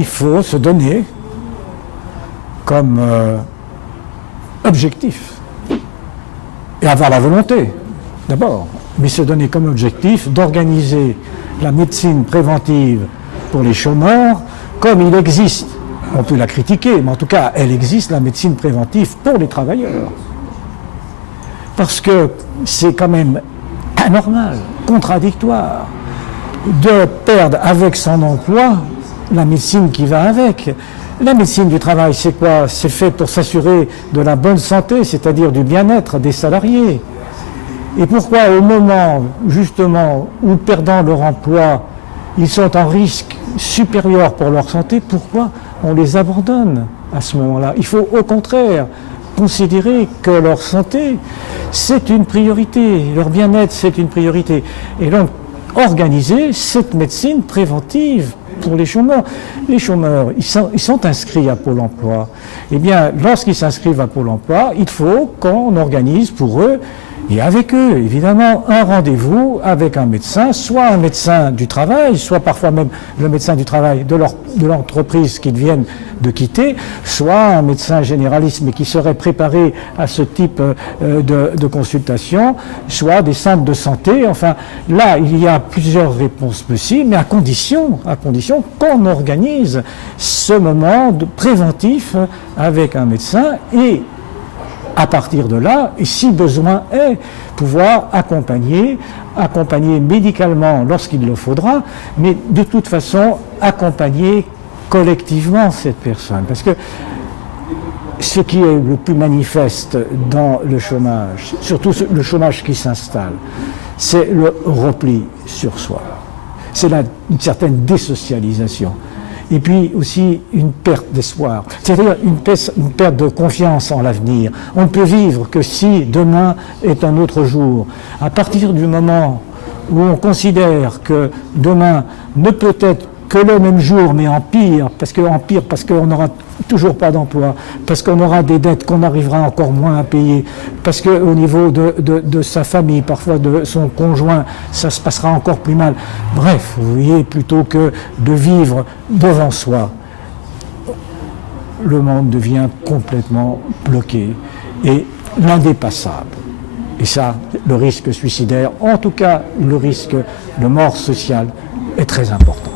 Il faut se donner comme objectif et avoir la volonté d'abord, mais se donner comme objectif d'organiser la médecine préventive pour les chômeurs comme il existe. On peut la critiquer, mais en tout cas, elle existe, la médecine préventive pour les travailleurs. Parce que c'est quand même anormal, contradictoire, de perdre avec son emploi la médecine qui va avec. La médecine du travail, c'est quoi? C'est fait pour s'assurer de la bonne santé, c'est-à-dire du bien-être des salariés. Et pourquoi, au moment, justement, où perdant leur emploi, ils sont en risque supérieur pour leur santé, pourquoi on les abandonne à ce moment-là? Il faut au contraire considérer que leur santé, c'est une priorité, leur bien-être, c'est une priorité. Et donc, organiser cette médecine préventive pour les chômeurs. Les chômeurs, ils sont inscrits à Pôle emploi. Eh bien, lorsqu'ils s'inscrivent à Pôle emploi, il faut qu'on organise pour eux et avec eux, évidemment, un rendez-vous avec un médecin, soit un médecin du travail, soit parfois même le médecin du travail de l'entreprise qu'ils viennent de quitter, soit un médecin généraliste, mais qui serait préparé à ce type de consultation, soit des centres de santé. Enfin, là, il y a plusieurs réponses possibles, mais à condition qu'on organise ce moment préventif avec un médecin et à partir de là, et si besoin est, pouvoir accompagner médicalement lorsqu'il le faudra, mais de toute façon accompagner collectivement cette personne. Parce que ce qui est le plus manifeste dans le chômage, surtout le chômage qui s'installe, c'est le repli sur soi. C'est une certaine désocialisation. Et puis aussi une perte d'espoir, c'est-à-dire une perte de confiance en l'avenir. On ne peut vivre que si demain est un autre jour. À partir du moment où on considère que demain ne peut être que le même jour, mais en pire, parce qu'on n'aura toujours pas d'emploi, parce qu'on aura des dettes qu'on arrivera encore moins à payer, parce qu'au niveau de sa famille, parfois de son conjoint, ça se passera encore plus mal. Bref, vous voyez, plutôt que de vivre devant soi, le monde devient complètement bloqué et l'indépassable. Et ça, le risque suicidaire, en tout cas le risque de mort sociale, est très important.